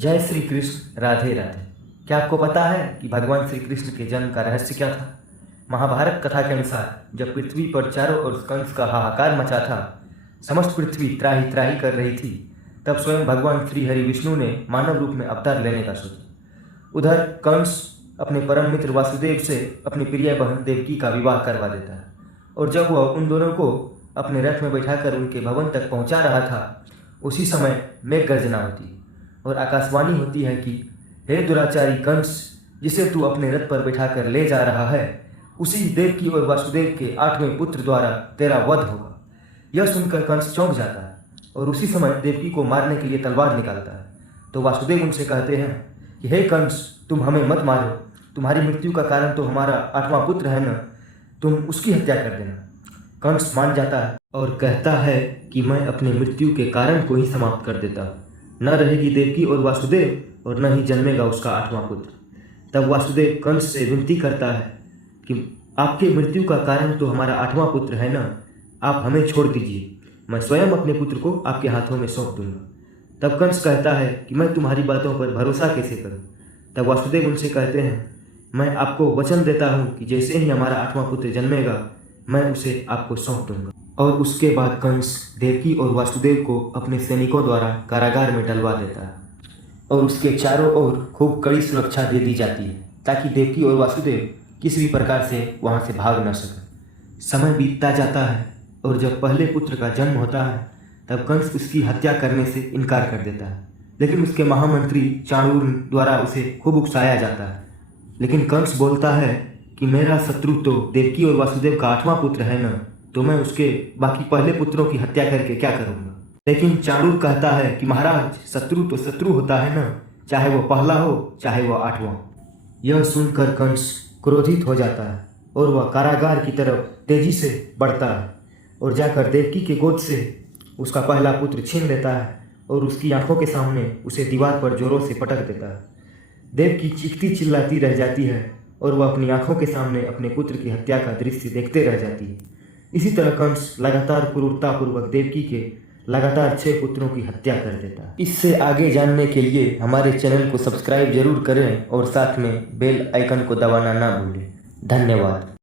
जय श्री कृष्ण। राधे राधे। क्या आपको पता है कि भगवान श्री कृष्ण के जन्म का रहस्य क्या था? महाभारत कथा के अनुसार जब पृथ्वी पर चारों ओर कंस का हाहाकार मचा था, समस्त पृथ्वी त्राही त्राही कर रही थी, तब स्वयं भगवान श्री हरि विष्णु ने मानव रूप में अवतार लेने का सोचा। उधर कंस अपने परम मित्र वासुदेव से अपनी प्रिय बहन देवकी का विवाह करवा देता है, और जब वह उन दोनों को अपने रथ में बैठाकर उनके भवन तक पहुंचा रहा था, उसी समय मेघ गर्जना होती है और आकाशवाणी होती है कि हे दुराचारी कंस, जिसे तू अपने रथ पर बैठाकर ले जा रहा है, उसी देवकी और वासुदेव के 8वें पुत्र द्वारा तेरा वध होगा। यह सुनकर कंस चौंक जाता है और उसी समय देवकी को मारने के लिए तलवार निकालता है। तो वासुदेव उनसे कहते हैं कि हे कंस, तुम हमें मत मारो, तुम्हारी मृत्यु का कारण तो हमारा 8वां पुत्र है न, तुम उसकी हत्या कर देना। कंस मान जाता है और कहता है कि मैं अपनी मृत्यु के कारण को ही समाप्त कर देता, न रहेगी देवकी और वासुदेव और न ही जन्मेगा उसका 8वां पुत्र। तब वासुदेव कंस से विनती करता है कि आपके मृत्यु का कारण तो हमारा 8वां पुत्र है ना, आप हमें छोड़ दीजिए, मैं स्वयं अपने पुत्र को आपके हाथों में सौंप दूंगा। तब कंस कहता है कि मैं तुम्हारी बातों पर भरोसा कैसे करूं? तब वासुदेव उनसे कहते हैं, मैं आपको वचन देता हूं कि जैसे ही हमारा 8वां पुत्र जन्मेगा, मैं उसे आपको सौंप दूंगा। और उसके बाद कंस देवकी और वासुदेव को अपने सैनिकों द्वारा कारागार में डलवा देता है और उसके चारों ओर खूब कड़ी सुरक्षा दे दी जाती है, ताकि देवकी और वासुदेव किसी भी प्रकार से वहां से भाग न सकें। समय बीतता जाता है और जब पहले पुत्र का जन्म होता है, तब कंस उसकी हत्या करने से इनकार कर देता है, लेकिन उसके महामंत्री चाणूर द्वारा उसे खूब उकसाया जाता है। लेकिन कंस बोलता है कि मेरा शत्रु तो देवकी और वासुदेव का 8वां पुत्र है न, तो मैं उसके बाकी पहले पुत्रों की हत्या करके क्या करूँगा। लेकिन चाणूर कहता है कि महाराज, शत्रु तो शत्रु होता है न, चाहे वो पहला हो चाहे वो 8वां। यह सुनकर कंस क्रोधित हो जाता है और वह कारागार की तरफ तेजी से बढ़ता है और जाकर देवकी के गोद से उसका पहला पुत्र छीन लेता है और उसकी आंखों के सामने उसे दीवार पर जोरों से पटक देता है। देवकी चीखती चिल्लाती रह जाती है और वह अपनी आंखों के सामने अपने पुत्र की हत्या का दृश्य देखते रह जाती है। इसी तरह कंस लगातार क्रूरतापूर्वक देवकी के लगातार 6 पुत्रों की हत्या कर देता है। इससे आगे जानने के लिए हमारे चैनल को सब्सक्राइब जरूर करें और साथ में बेल आइकन को दबाना ना भूलें। धन्यवाद।